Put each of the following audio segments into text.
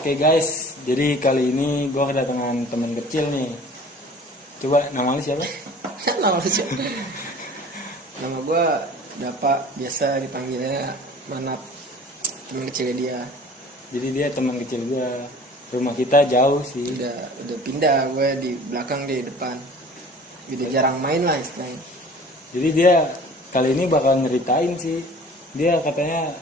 Oke guys, jadi kali ini gue kedatangan teman kecil nih. Coba nama lu siapa? Nama lu siapa? Nama gue Dapa, biasa dipanggilnya Manap, teman kecilnya dia. Jadi dia teman kecil gue. Rumah kita jauh sih. Udah pindah, gue di belakang, dia di depan. Jadi jarang main lah istilahnya. Jadi dia kali ini bakal nyeritain sih. Dia katanya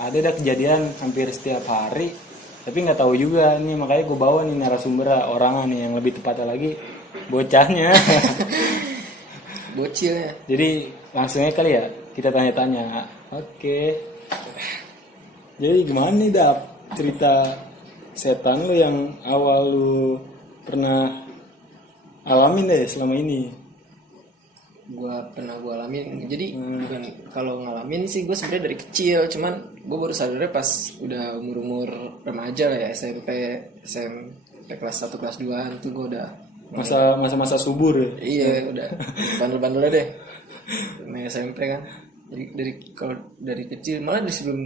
ada kejadian hampir setiap hari, tapi nggak tahu juga nih, makanya gue bawa nih narasumber orangnya nih, yang lebih tepatnya lagi bocahnya. Bocilnya. Jadi langsungnya kali ya kita tanya-tanya. Oke. Jadi gimana nih Dap, cerita setan lu yang awal lu pernah alamin deh selama ini. Gue alamin. Jadi bukan kalau ngalamin sih, gue sebenarnya dari kecil, cuman gue baru sadarnya pas udah umur remaja lah ya, SMP kelas 1 kelas 2 itu gue udah masa subur ya. Iya, udah bandel-bandelnya deh. Nah, SMP kan. Jadi dari kecil, malah dari sebelum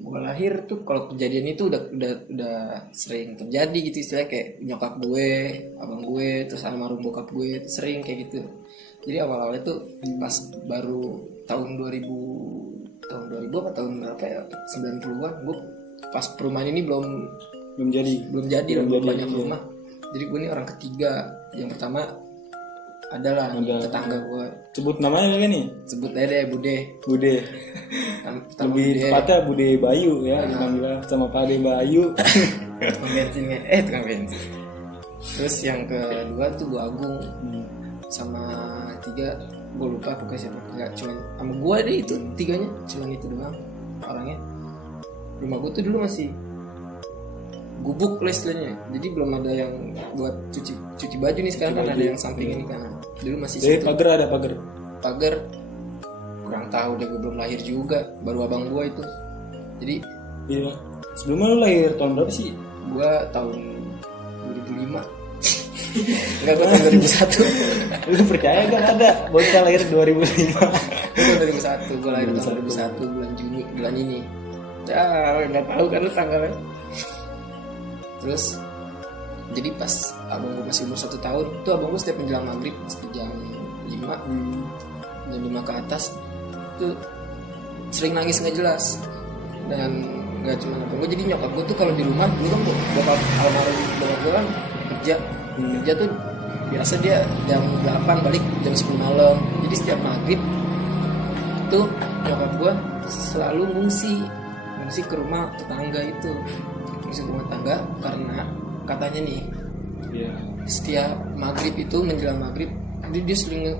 gue lahir tuh kalau kejadian itu udah sering terjadi gitu, istilahnya kayak nyokap gue, abang gue, terus almarhum bokap gue sering kayak gitu. Jadi awal-awalnya tuh pas baru tahun 2000 apa tahun berapa ya, 90-an, gue pas perumahan ini belum jadi banyak rumah. Jadi gue ini orang ketiga. Yang pertama adalah tetangga gue. Sebut namanya gak nih? Sebut aja deh, Bude. Lebih tepatnya Bude Bayu ya, dipanggil sama Pak De Bayu. Tukang bensinnya, tukang bensin. Terus yang kedua tuh gue Agung. Sama tiga gue lupa pokoknya siapa, nggak cuman sama gue deh, itu tiganya cuman itu doang orangnya. Rumah gue tuh dulu masih gubuk lah istilahnya, jadi belum ada yang buat cuci baju nih. Sekarang kan ada yang samping ini kan, dulu masih jadi situ. Pagar kurang tahu deh, gue belum lahir juga, baru abang gue itu. Jadi iya, sebelumnya lu lahir tahun berapa sih? Gue tahun 2005. Enggak, gue tahun 2001. Lu percaya gak ada bocah lahir 2005? Gue 2001, gue lahir tahun 2001 bulan Juni, bulan ini. Ya nggak tahu kan lu tanggalnya. Terus jadi pas abang gue masih umur 1 tahun, tuh abang gue setiap menjelang maghrib, pasti jam 5 ke atas tuh sering nangis nggak jelas. Dan nggak cuma abang gue, jadi nyokap gue tuh kalau di rumah dulu kan bokap almarhum bokap gue kan kerja tuh biasa dia jam 8 balik jam 10 malam. Jadi setiap maghrib tuh nyokap gue selalu ngungsi ke rumah tetangga itu, ngungsi ke rumah tetangga karena katanya nih, setiap maghrib itu menjelang maghrib dia sering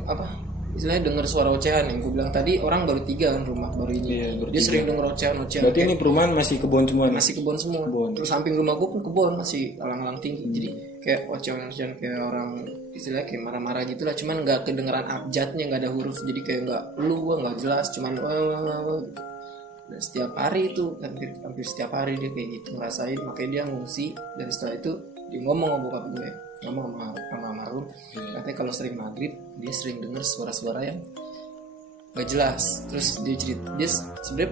istilahnya dengar suara ocehan. Yang gue bilang tadi, orang baru 3 kan rumah baru ini, dia sering dengar ocehan. Berarti ini perumahan masih kebun semua? Masih kebun semua. Terus samping rumah gue pun kebun, masih alang-alang tinggi. Jadi kayak ocehan kayak orang istilahnya kayak marah-marah gitulah, cuman nggak kedengeran abjadnya, nggak ada huruf, jadi kayak nggak jelas, cuman dan setiap hari itu hampir setiap hari dia kayak gitu ngerasain. Makanya dia ngungsi, dan setelah itu dia ngomong sama bokap gue, ngomong sama almarhum, katanya kalau sering maghrib dia sering dengar suara-suara yang nggak jelas. Terus dia cerita, dia sebenarnya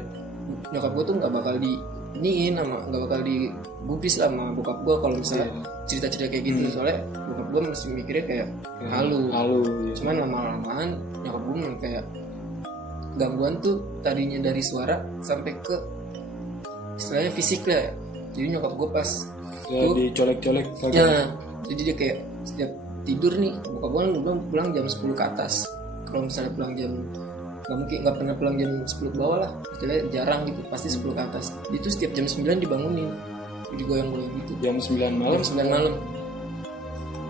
nyokap gue tuh nggak bakal nggak bakal digubris lah sama bokap gue kalau misalnya cerita-cerita kayak gitu. Soalnya bokap gue masih mikirnya kayak halu. Cuman lama-lamaan nyokap gue kayak gangguan tuh tadinya dari suara sampai ke istilahnya fisik lah. Jadi nyokap gue pas dicolek-colek ya, jadi dia kayak setiap tidur nih, bokap gue kan pulang jam 10 ke atas. Kalau misalnya pulang jam, nggak pernah pulang jam 10 ke bawah lah, istilahnya jarang gitu, pasti 10 ke atas. Dia tuh setiap jam 9 dibangunin, digoyang-goyang gitu. Jam 9 malam? Jam 9 malam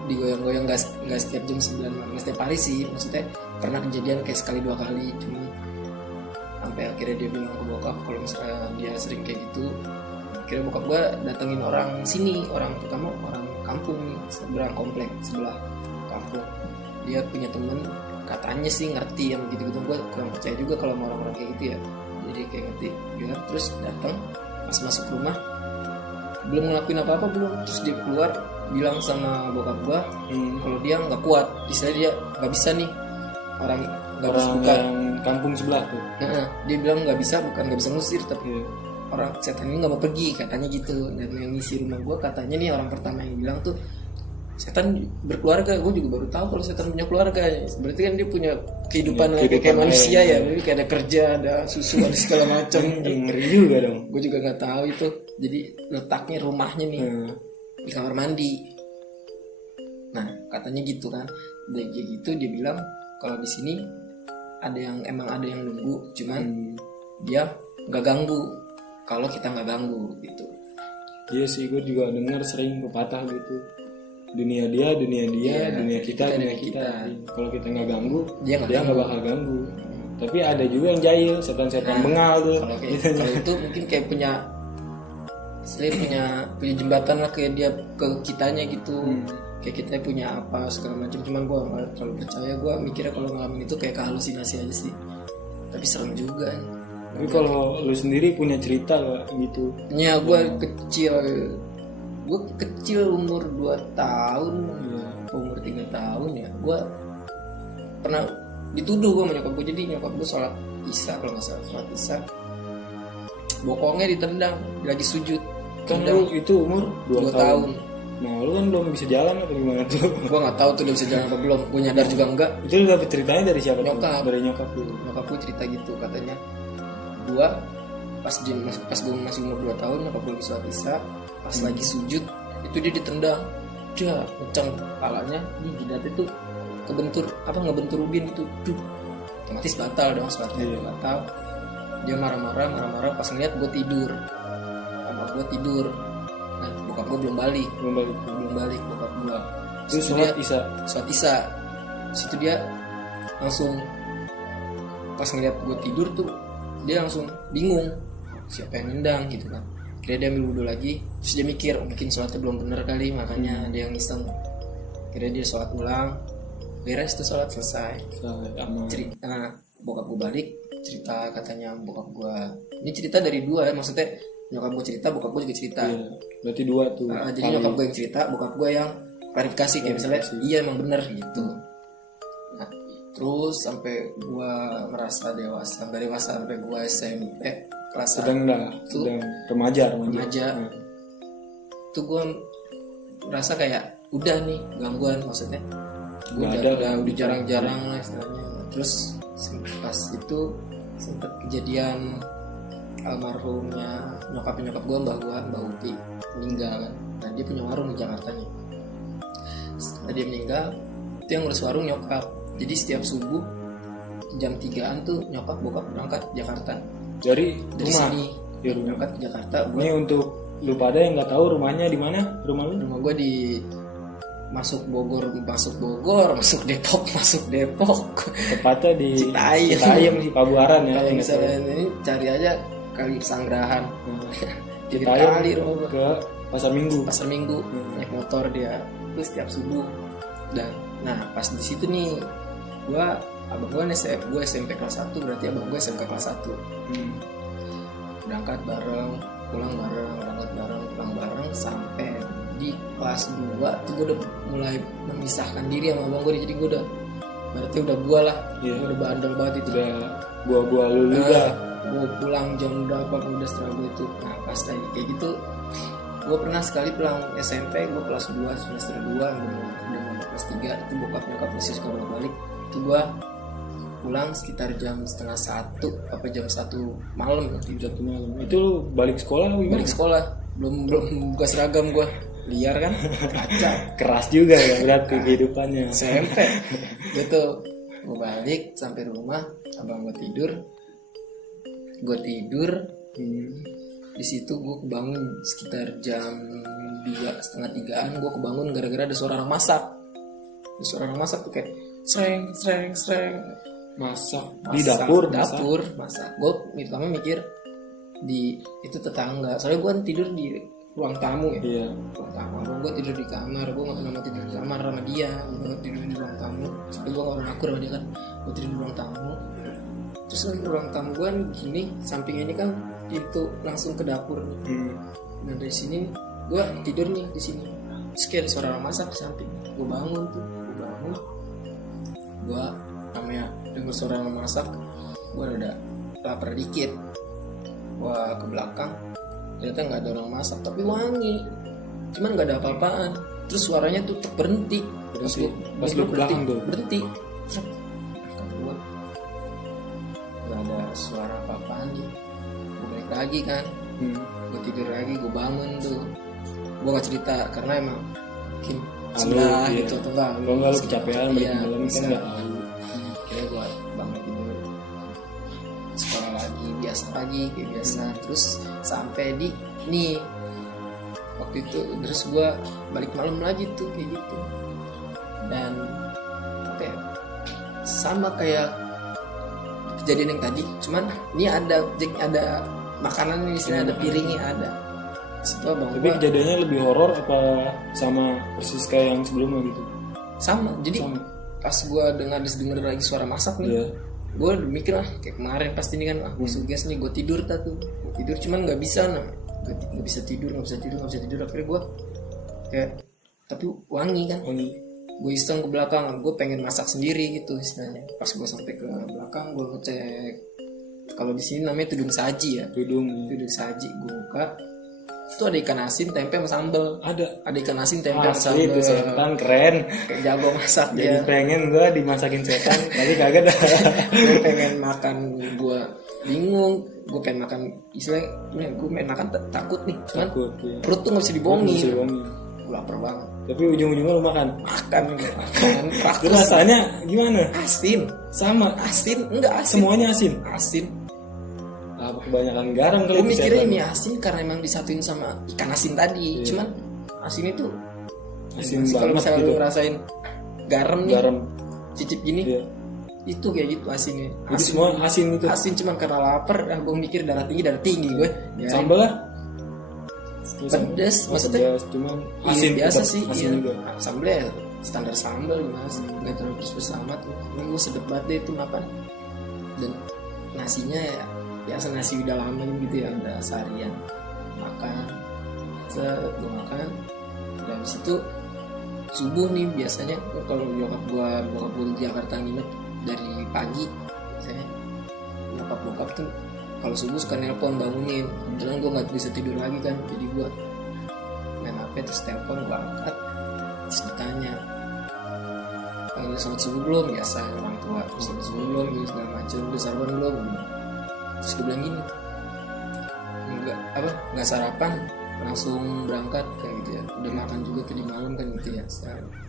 digoyang-goyang, nggak setiap jam 9 malam, nggak setiap hari sih, maksudnya pernah kejadian kayak sekali 2 kali. Cuma sampai akhirnya dia bilang ke bokap kalau misalnya dia sering kayak gitu. Akhirnya bokap gue datengin orang sini, orang kampung nih, seberang komplek sebelah kampung. Dia punya temen, katanya sih ngerti yang gitu-gitu. Gue kurang percaya juga kalau sama orang-orang kayak gitu ya, jadi kayak ngerti ya. Terus datang, pas masuk rumah belum ngelakuin apa-apa belum, terus dia keluar bilang sama bokap gue kalau dia nggak kuat, istilahnya dia nggak bisa nih, orang nggak bisa buka yang kampung sebelah tuh. Dia bilang nggak bisa, bukan nggak bisa ngusir, tapi orang setan ini nggak mau pergi katanya gitu. Dan yang ngisi rumah gue katanya nih orang pertama yang bilang tuh setan berkeluarga. Gue juga baru tahu kalau setan punya keluarga. Berarti kan dia punya kehidupan Ya, kayak manusia ya. Berarti kayak ada kerja, ada susu, ada segala macam. Ngeri juga dong. Gue juga nggak tahu itu. Jadi letaknya rumahnya nih di kamar mandi. Nah katanya gitu kan. Dan kayak gitu dia bilang kalau di sini ada yang nunggu, cuman dia nggak ganggu kalau kita nggak ganggu gitu. Iya sih, gue juga dengar sering pepatah gitu. Dunia dia, Iya, dunia kita, dunia kita. Kalau kita nggak ganggu, Dia nggak nggak bakal ganggu. Tapi ada juga yang jahil, setan-setan bengal tuh. Kalau itu mungkin kayak punya jembatan lah kayak dia ke kitanya gitu. Kayak kita punya apa segala macam. Cuman gue nggak terlalu percaya. Gue mikirnya kalau ngalamin itu kayak halusinasi aja sih. Tapi serem juga. Tapi kalau lu sendiri punya cerita gak gitu? Ya gue kecil umur 2 tahun, umur 3 tahun ya. Gue pernah dituduh gue sama nyokap gue. Jadi nyokap gue sholat isya kalau nggak salah, sholat isya bokongnya ditendang lagi sujud. Kan lu itu umur 2 tahun. Nah lu kan belum bisa jalan atau gimana tuh? Gue nggak tahu tuh dia bisa jalan apa belum. Gue nyadar juga enggak. Itu lu dapet ceritanya dari siapa? Nyokap. Dari nyokap lu. Nyokap gue cerita gitu katanya. Gue pas gue masih umur 2 tahun, nyokap gue lagi sholat isya, pas lagi sujud itu dia ditendang, dia kencang kepalanya, di jidatnya tuh ngebentur ubin itu, otomatis batal dong, batal. Dia marah-marah pas ngeliat gue tidur, sama gue tidur. Nah bokap gue belum balik bokap gue. Terus sholat isya. Situ dia langsung pas ngeliat gue tidur tuh dia langsung bingung siapa yang nendang gitu kan. Kira dia ambil wudhu lagi, terus dia mikir mungkin sholatnya belum benar kali, makanya dia yang iseng. Kira dia sholat ulang, beres tuh sholat selesai. Cerita bokap gue balik, cerita katanya bokap gue. Ini cerita dari dua ya, maksudnya nyokap gue cerita, bokap gue juga cerita. Iya, berarti dua tuh. Jadi nyokap gue yang cerita, bokap gue yang klarifikasi kayak misalnya iya emang benar gitu. Nah, terus sampai gue merasa dewasa, sampai gue SMP kelas sedang remaja. Tuh gue merasa kayak udah nih gangguan, maksudnya gue udah jarang-jarang lah istilahnya. Terus pas itu sempat kejadian almarhumnya nyokap gue, mbak Uti meninggal kan. Nah dia punya warung di Jakarta nih. Setelah dia meninggal itu yang ngurus warung nyokap. Jadi setiap subuh jam 3-an tuh nyokap bokap berangkat Jakarta. Dari rumah sini berangkat ke Jakarta. Ini untuk lu pada yang nggak tahu rumahnya di mana? Rumah lu? Rumah gue di masuk Bogor, masuk Depok. Tepatnya di Citayam di Pabuaran ya. Kalau misalnya ini cari aja kali Sanggerahan. Citayam ke Pasar Minggu. Naik motor dia itu setiap subuh. Dan nah pas di situ nih abang gue SMP kelas 1, berarti abang gue SMK kelas 1. Berangkat bareng, pulang bareng sampai di kelas 2 tuh gue udah mulai memisahkan diri sama abang gue. Jadi gue berarti udah gue lah, udah bandel banget itu. Udah gua lu juga. Gue pulang jam berapa udah setelah gue itu. Nah pas tadi kayak gitu, gue pernah sekali pulang SMP, gue kelas 2 semester 2, udah mau kelas 3 itu bokap nyokap masih suka balik. Itu gue pulang sekitar jam 12:30 apa jam 1 malam. Itu lu balik sekolah gimana? Balik sekolah belum buka seragam, gue liar kan, kacau. Keras juga ya berarti kehidupannya SMP gitu. Gue balik sampai rumah, abang gue tidur. Di situ gue kebangun sekitar jam 2:30-3-an. Gue kebangun gara-gara ada suara orang masak. Tuh kayak sreng masak di dapur masak. Gue pertama mikir di itu tetangga, soalnya gue tidur di ruang tamu ya. Ruang tamu, gue tidur di kamar. Gue nggak pernah mau tidur di kamar sama dia. Gue tidur di ruang tamu. Soalnya gue nggak pernah akur sama dia kan. Gue tidur di ruang tamu. Terus ruang tamu gue gini, sampingnya ini kan pintu langsung ke dapur. Nah dari sini gue tidur nih di sini. Terus kayak ada suara orang masak di samping. Gue bangun. Gue namanya denger suara orang masak, gue udah lapar dikit. Gua ke belakang, ternyata nggak ada orang masak tapi wangi, cuman nggak ada apa-apaan. Terus suaranya tuh berhenti. Pas lu ke belakang tuh berhenti. Kata gua, nggak ada suara apa-apaan nih. Gua balik lagi kan, gua tidur lagi, gua bangun tuh. Gua nggak cerita karena emang mungkin sebelah iya. gitu atau enggak. Kalau nggak lu kecapean balik Iya, malam kan bisa. nggak tahu. Kayak gua bangun tidur, sekolah lagi biasa lagi kayak biasa. Terus sampai di nih waktu itu terus gua balik malam lagi tuh kayak gitu. Dan apa ya, sama kayak kejadian yang tadi, cuman ini ada makanan di sini, ada piringnya ada. Situ abang Tapi gua kejadiannya lebih horor apa sama persis kayak yang sebelumnya gitu? sama. Jadi Sama. pas gua denger lagi suara masak nih, Iya. gue mikir kayak kemarin pasti ini kan gue suges nih, gue tidur tuh. Gua tidur cuman nggak bisa nggak bisa tidur. Akhirnya gue kayak tapi wangi kan. Wangi. Gue iseng ke belakang, gue pengen masak sendiri gitu istilahnya. Pas gue sampai ke belakang, gue ngecek, kalau di sini namanya tudung saji ya, Tudung. tudung saji. Gue buka, itu ada ikan asin tempe sama sambel. Ada. Ikan asin tempe sama Asli itu sambel. setan keren. Kayak jago masak Jadi dia. pengen gue dimasakin setan, tapi kagak dah. Gue pengen makan, gue bingung. Gue pengen makan, istilahnya gue pengen makan takut nih, cuman Takut ya. perut tuh nggak bisa dibohongin. Bisa wangi. Gue lapar banget. Tapi ujung-ujungnya lu makan. Makan Itu praktis. rasanya gimana? Asin, Sama. enggak asin. Semuanya asin. Asin. Apa kebanyakan garam kali Gue itu mikirnya setan? ini asin karena emang disatuin sama ikan asin tadi. Cuman asin itu Asin kalau banget misalnya gitu. lu ngerasain garam nih, Garam. cicip gini, Iya. itu kayak gitu asinnya. Jadi semua asin itu. Asin cuman karena lapar. Gue mikir darah tinggi gue. Ya, Sambal lah. pedes, maksudnya Pedas, cuman iya, asin biasa tetap sih. asin Iya. juga. Sambelnya ya standar sambal gimana sih, nggak terlalu pedes amat. Ini gue sedep banget deh itu makan. Dan nasinya ya biasa nasi udah lama gitu ya, udah seharian makan. Gue makan. Dan habis itu subuh nih biasanya kalau bokap gue di Jakarta nginep dari pagi, biasanya bokap tuh kalau subuh suka nelpon bangunin. Kebetulan gue nggak bisa tidur lagi kan, jadi gue main HP terus telepon, gue angkat terus ditanya, udah sholat subuh belum? Biasa orang tua, terus sholat subuh belum, gitu segala macam, udah sarapan belum? Terus gue bilang gini, nggak sarapan langsung berangkat kayak gitu ya, udah makan juga tadi malam kan gitu ya.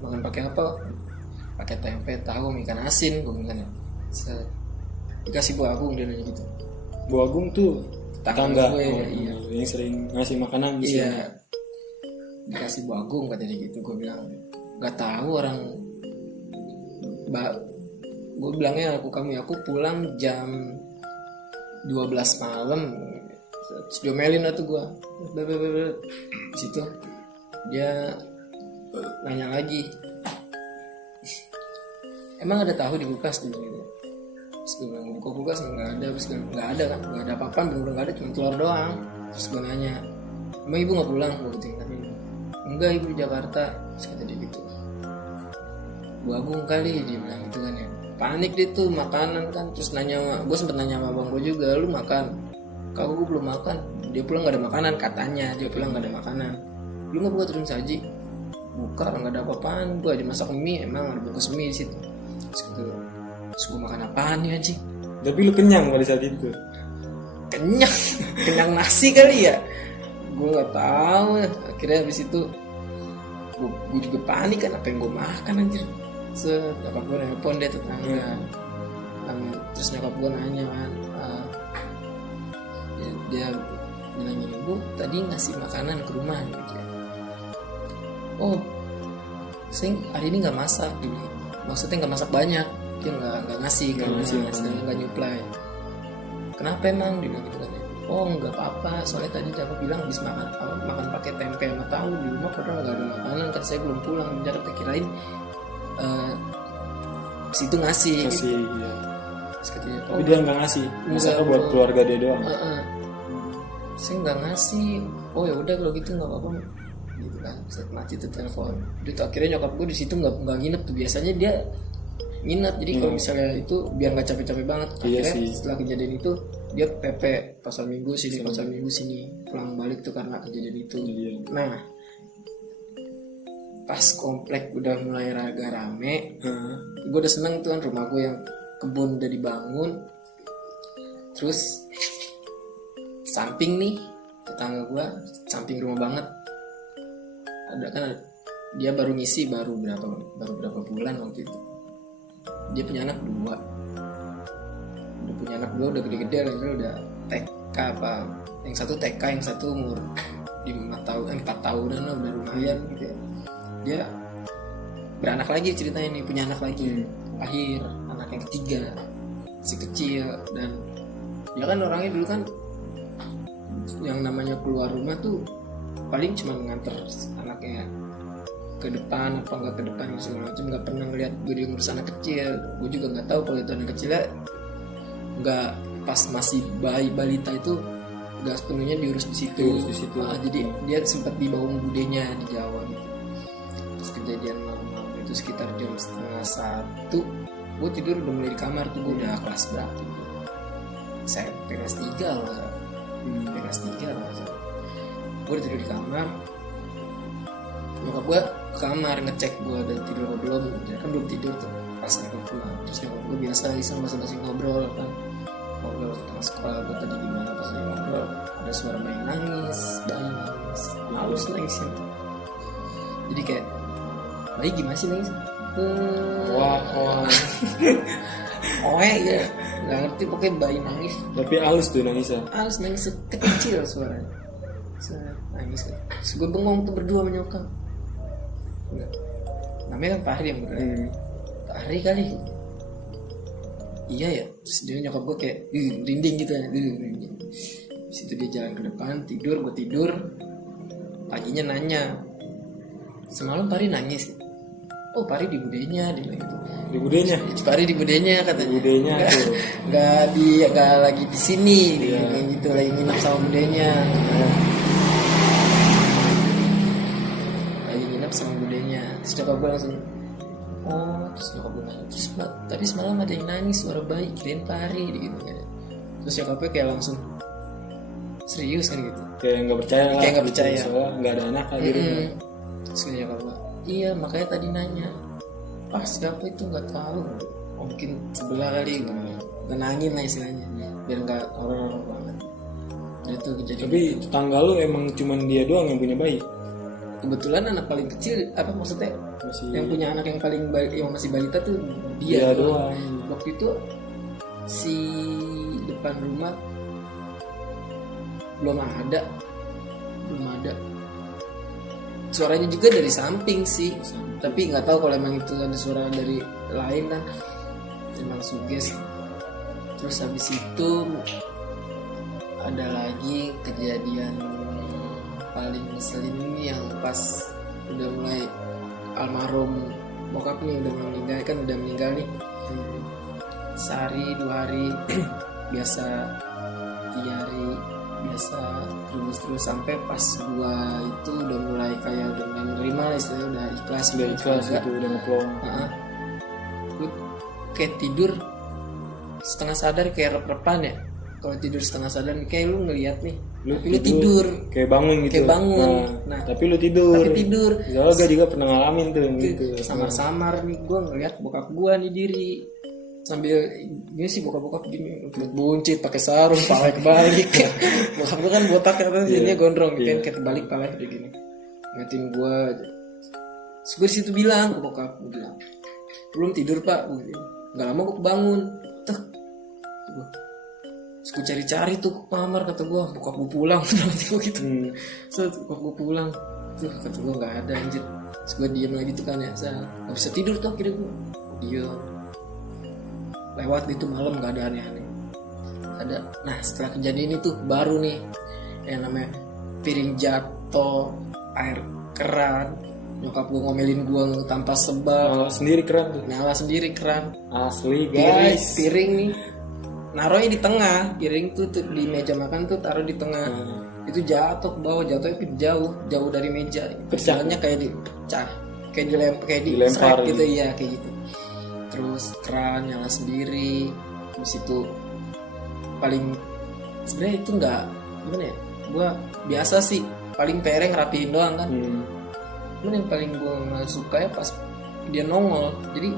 Makan pakai apa? Pakai tempe, tahu, ikan asin, gue bilang ya. Dikasih buah agung, dia nanya gitu. Bu Agung tuh tetangga gue, iya. yang sering ngasih makanan di sini. Iya, dikasih buah agung katanya gitu. Gue bilang nggak tahu orang. Gue bilangnya aku pulang jam 12 malam. Terus diomelin lah tuh gue. Di situ dia nanya lagi, emang ada tahu di kulkas gitu? Terus gue bilang, buka kulkas nggak ada. Terus nggak ada kan, nggak ada apa-apa, bener-bener nggak ada, cuma telur doang. Terus gue nanya, emang ibu nggak pulang? Gue gitu, enggak, ibu di Jakarta. Terus kata dia gitu, Bu Agung kali, dia bilang gitu kan ya. Panik dia tuh makanan kan. Terus nanya, gue sempet nanya sama abang gue juga, lu makan? Kau gue belum makan. Dia pulang nggak ada makanan katanya, dia pulang nggak ada makanan. Lu nggak buka tudung saji? Buka, nggak ada apa-apaan. Gue aja masak mie, emang ada bungkus mie di situ. Terus gitu, terus gue makan apaan nih anjing? Tapi lu kenyang pada saat itu. Kenyang nasi kali ya, gue nggak tahu. Akhirnya habis itu gue juga panik kan, apa yang gue makan anjir. Nyokap gue nelfon deh tetangga. Terus nyokap gue nanya kan, dia bilang gini, bu tadi ngasih makanan ke rumah gitu ya. Oh, saya hari ini nggak masak, maksudnya nggak masak banyak, dia nggak ngasih kan, nggak nyuplai. Kenapa emang? Dia bilang gitu kan. Oh nggak apa-apa, soalnya tadi aku bilang habis makan pakai tempe sama tahu di rumah, padahal nggak ada makanan kan, saya belum pulang. Jakarta kirain situ ngasih. Gitu. Iya. Katanya, Tapi dia nggak ngasih, masaknya buat keluarga dia doang. Saya nggak ngasih. Oh ya udah kalau gitu nggak apa-apa. Gitu kan, saat mati tuh telepon. Dia tuh akhirnya nyokap gue di situ nggak nginep tuh, biasanya dia nginep. Jadi kalau misalnya itu biar nggak capek-capek banget. Akhirnya setelah kejadian itu dia PP pasar minggu sini pulang balik tuh karena kejadian itu. Iya. Nah pas komplek udah mulai agak rame, gue udah seneng tuh kan, rumah gue yang kebun udah dibangun. Terus samping nih tetangga gue, samping rumah banget, ada kan, dia baru ngisi baru berapa bulan waktu itu. Dia punya anak 2, udah gede-gede lah, udah TK apa, yang satu TK, yang satu umur 4 tahunan lah, udah lumayan gitu ya. Dia beranak lagi ceritanya nih, punya anak lagi, lahir anak yang ketiga, si kecil. Dan dia kan orangnya dulu kan yang namanya keluar rumah tuh paling cuma nganter anaknya ke depan apa enggak ke depan segala macam, nggak pernah ngeliat gue dia ngurus anak kecil. Gue juga nggak tahu kalau itu anak kecilnya nggak, pas masih balita itu nggak sepenuhnya diurus di situ. Jadi dia sempat dibawa budenya di Jawa gitu. Terus kejadian malam itu sekitar jam 12:30, gue tidur udah mulai di kamar tuh. Gue udah kelas berapa? Saya kelas 3 lah. Kelas 3 lah. Gue udah tidur di kamar. Nyokap gue ke kamar ngecek gue udah tidur apa belum. Dia kan belum tidur tuh pas nyokap pulang. Terus nyokap gue biasa iseng basa-basi ngobrol kan, ngobrol tentang sekolah gue tadi gimana. Pas dia ngobrol ada suara bayi nangis, halus nangisnya. Jadi kayak, bayi gimana sih nangis? Wah. Ya nggak ngerti, pokoknya bayi nangis. Tapi halus tuh nangisnya. Halus nangis kecil suaranya. Nangis kan. Terus gue bengong tuh berdua menyokap. Namanya kan Pak Hari yang bener. Pak Hari kali. Iya ya. Terus dia nyokap gue kayak rinding gitu ya. Rinding. Situ dia jalan ke depan, tidur, gue tidur. Paginya nanya, semalam Pak Hari nangis. Oh Pak Hari di budenya, dia bilang gitu. Di budenya? Pak Hari di budenya katanya. Di budenya tuh. Nggak lagi di sini, kayak gitu, lagi nginep sama budenya. Sama budenya. Terus nyokap gue langsung, terus nyokap gue nanya, terus tadi semalam ada yang nangis, suara bayi, kirain Pak Hari gitu kan. Terus nyokapnya kayak langsung serius kan gitu, kayak nggak percaya lah, kayak nggak percaya, soalnya nggak ada anak di rumah. Terus nyokap gue, iya makanya tadi nanya, siapa itu nggak tahu, mungkin sebelah kali, tenangin lah istilahnya, biar nggak orang-orang banget. Nah, itu kejadian. Tapi tetangga lu emang cuman dia doang yang punya bayi? Kebetulan anak paling kecil, apa maksudnya masih... yang punya anak yang paling yang masih balita tuh dia doang. Waktu itu si depan rumah belum ada. Suaranya juga dari samping sih, tapi nggak tahu kalau emang itu ada suara dari lain kan, emang suges. Terus habis itu ada lagi kejadian paling ngeselin ini yang pas udah mulai almarhum bokap nih udah meninggal nih, sehari 2 hari biasa, 3 hari biasa, terus sampai pas gua itu udah mulai kayak udah menerima lah istilahnya, udah ikhlas gitu, udah ngeplong. Gue kayak tidur setengah sadar, kayak rep-repan ya. Kalau tidur setengah sadar kayak lu ngeliat nih, lu tidur kayak bangun gitu. Nah, tapi lu tidur. Soalnya gue juga pernah ngalamin tuh gitu. Samar-samar nih gue ngeliat bokap gue nih diri sambil gini sih, bokap gini buncit pakai sarung, palanya kebalik. Bokap gue kan botak kan, jadinya gondrong kan, kayak terbalik palanya kayak gini. Ngatin gue. Terus gue disitu bilang ke bokap, gue bilang, belum tidur pak. Nggak lama gue kebangun. Terus gue cari-cari tuh ke kamar, kata gue bokap gue pulang. Gue gitu. So bokap gue pulang, tuh kata gue nggak ada anjir. Terus gue diem lagi tuh kan ya, saya nggak bisa tidur tuh akhirnya gue diem. Lewat itu malam nggak ada aneh-aneh. Ada. Nah setelah kejadian itu baru nih yang namanya piring jatuh, air keran, nyokap gue ngomelin gue tanpa sebab. Nyala sendiri keran. Asli guys. Piring nih naruhnya di tengah, piring tuh di meja makan tuh taruh di tengah. Itu jatuh ke bawah, jatuhnya jauh dari meja. Pecahnya kayak dipecah, kayak dilempar gitu ya, kayak gitu. Terus keran nyala sendiri. Terus itu paling sebenarnya itu nggak gimana ya, gue biasa sih paling PR ngerapiin doang kan. Cuman yang paling gue nggak suka ya pas dia nongol, jadi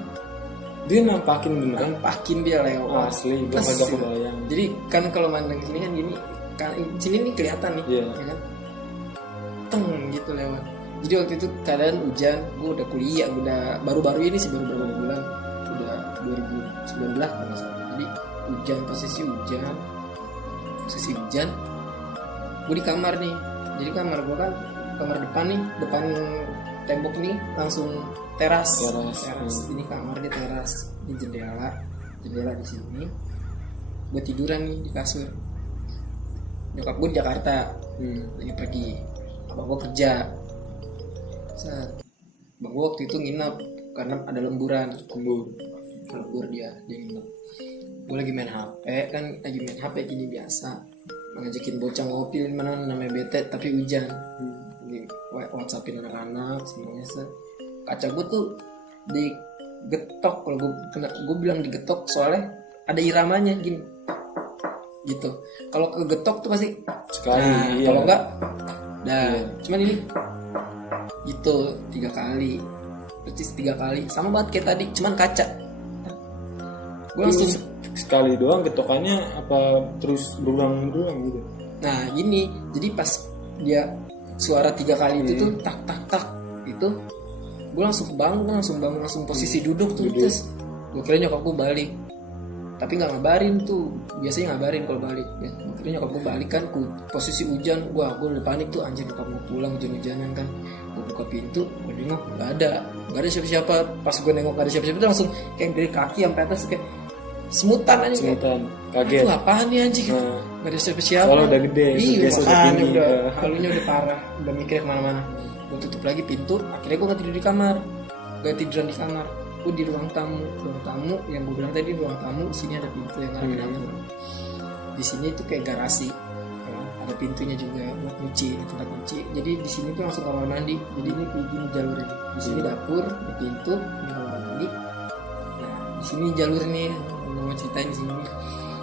Dia nampakin beneran. nampakin dia lewat. Asli, gue Terus, kagak kebayang. jadi kan kalau mandang sini kan gini, kan sini nih kelihatan nih, Iya. ya kan, teng gitu lewat. Jadi waktu itu keadaan hujan, gue udah kuliah, udah baru-baru ini sih, baru beberapa bulan, udah 2019 kalau nggak salah. Jadi hujan, posisi hujan, gue di kamar nih. Jadi kamar gue kan kamar depan nih, depan tembok nih langsung teras. Ini kamar di teras, di jendela di sini. Gue tiduran nih di kasur. Nyokap gue di Jakarta, lagi pergi. Abang gue kerja. Abang gue waktu itu nginep karena ada lemburan. Lembur dia nginep. Gue lagi main HP gini biasa. Ngajakin bocah ngopi mana namanya bete tapi hujan. WhatsAppin anak-anak semuanya kaca gue tuh digetok. Kalau gue bilang digetok soalnya ada iramanya gini gitu. Kalau kegetok tuh pasti sekali. Kalau enggak cuman ini gitu 3 kali, percis 3 kali sama banget kayak tadi, cuman kaca. Gue langsung sekali doang getokannya apa terus berulang-ulang gitu. Nah gini, jadi pas dia suara 3 kali itu tuh tak itu, gue langsung bangun langsung posisi duduk tuh. Terus gue kira nyokap gue balik, tapi nggak ngabarin tuh, biasanya ngabarin kalau balik ya. Gue kira nyokap gue balik kan, posisi hujan, gue udah panik tuh, anjir nyokap mau pulang hujan-hujanan kan. Gue buka pintu, gue nengok nggak ada siapa-siapa. Pas gue nengok nggak ada siapa-siapa tuh langsung kayak dari kaki sampai atas kayak semutan aja. Kaget. Itu apaan nih anjing? Gak ada siapa-siapa. Soalnya udah gede. Iya, makanya udah halunya udah parah, udah mikirnya kemana-mana. Gue tutup lagi pintu, akhirnya gue gak tidur di kamar, gak tiduran di kamar. Gue di ruang tamu yang gue bilang tadi, ruang tamu. Sini ada pintu yang arah ke dapur. Di sini itu kayak garasi, ada pintunya juga buat nyuci, tempat nyuci. Jadi di sini tuh langsung kamar mandi. Jadi ini jalurnya. Di sini dapur, di pintu, di kamar mandi. Nah, di sini jalur nih. Mau ceritain di sini,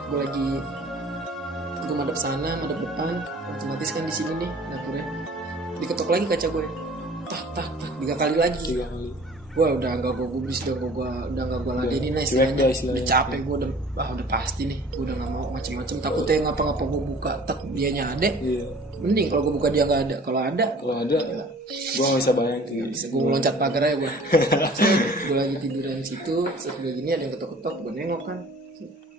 gue madep sana, madep depan, otomatis kan di sini nih dapurnya. Diketok lagi kaca gue, tak 3 kali lagi. Wah udah nggak gue gubris, udah nggak gue ladenin lah istilahnya. Udah capek gue, udah pasti nih, gue udah nggak mau macem-macem. Takutnya ngapa-ngapa gue buka, tak dianya ada. Mending kalau gue buka dia nggak ada. Kalau ada, gue nggak bisa bayangin. Gue loncat pagar aja gue. Gue lagi tiduran situ, setelah gini ada yang ketok-ketok, gue nengok kan,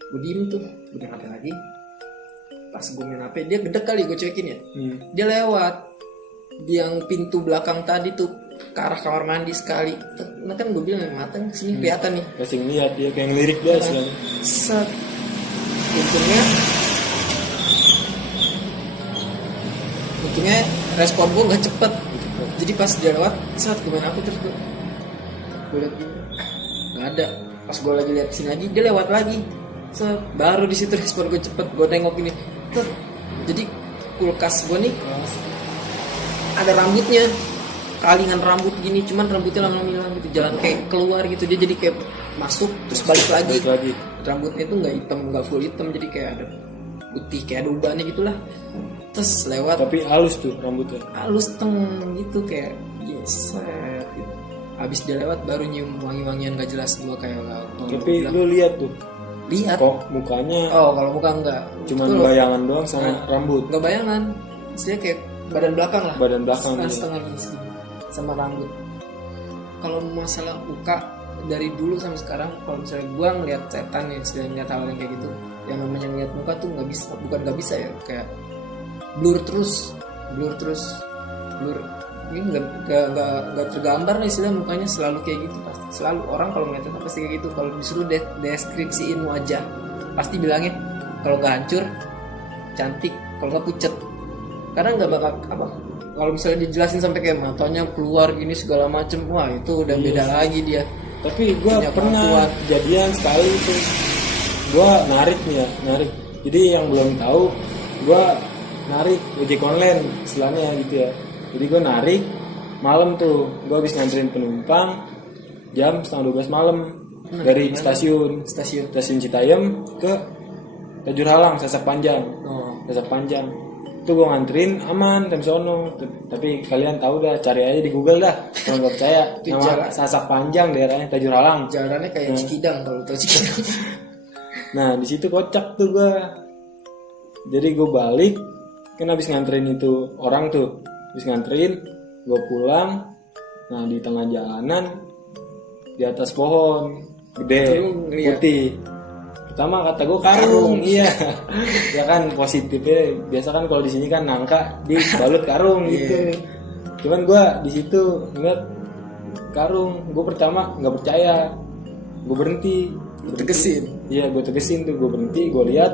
gue diem tuh, gue udah ngapain lagi. Pas gue main HP, dia gedek kali, gue cuekin ya. Dia lewat di yang pintu belakang tadi tuh ke arah kamar mandi sekali. Nah kan gue bilang mata sini kelihatan nih. Pasti ngeliat dia kayak ngelirik dia sih. Untungnya respon gue gak cepet. Jadi pas dia lewat, saat gue main HP terus gue liat gini, gak ada. Pas gue lagi lihat sini lagi, dia lewat lagi. Baru di situ respon gue cepet. Gue tengok ini, jadi kulkas gue nih ada rambutnya, kalingan rambut gini, cuman rambutnya lama-lama hilang gitu, jalan kayak keluar gitu. Dia jadi kayak masuk terus balik lagi. Rambutnya tuh nggak hitam, nggak full hitam, jadi kayak ada putih, kayak ada ubahnya gitulah. Terus lewat, tapi halus tuh rambutnya, halus gitu kayak geser gitu. Habis dia lewat baru nyium wangi-wangian gak jelas. Gue kayak tapi lu lihat kok mukanya. Kalau muka enggak, cuman bayangan doang sama rambut. Enggak bayangan, istilahnya kayak badan belakang lah, setengah gini sama rambut. Kalau masalah muka dari dulu sampai sekarang, kalau misalnya gue ngeliat setan ya, istilahnya ngeliat hal yang kayak gitu, yang namanya ngeliat muka tuh nggak bisa, bukan nggak bisa ya, kayak blur terus ini nggak tergambar nih istilah mukanya, selalu kayak gitu pasti. Selalu orang kalau ngeliat setan pasti kayak gitu. Kalau disuruh deskripsiin wajah pasti bilangnya kalau nggak hancur cantik, kalau nggak pucet. Karena nggak bakal kalau misalnya dijelasin sampai kayak matanya keluar gini segala macem, wah itu udah beda lagi dia. Tapi gue pernah kejadian sekali itu, gue narik. Jadi yang belum tahu, gue narik ojek online istilahnya gitu ya. Jadi gue narik malam tuh, gue habis nganterin penumpang jam 11:30 malam dari stasiun Citayam ke Tajur Halang, Sasak Panjang. sasak panjang. Itu gue nganterin aman sampai sono. Tapi kalian tahu dah, cari aja di Google dah. Kalau nggak percaya, Itu nama jalan. sasak panjang daerahnya Tajur Halang. Jalannya kayak Cikidang kalau tau Cikidang. Nah di situ kocak tuh gue. Jadi gue balik, kan habis nganterin itu orang tuh, habis nganterin, gue pulang. Nah di tengah jalanan, di atas pohon gede, Lu ngeliat? putih. Pertama kata gue karung, iya. Ya kan positifnya biasa kan kalau di sini kan nangka dibalut karung gitu. Cuman gue di situ ngeliat karung, gue pertama nggak percaya, gue berhenti. Tegesin. Iya gue tegesin tuh, gue berhenti, gue lihat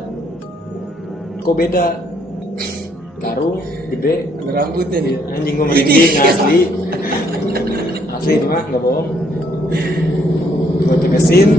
kok beda. Karung gede, Ada rambutnya nih. anjing gue merinding asli. Asli itu mah nggak bohong. Gue tegesin,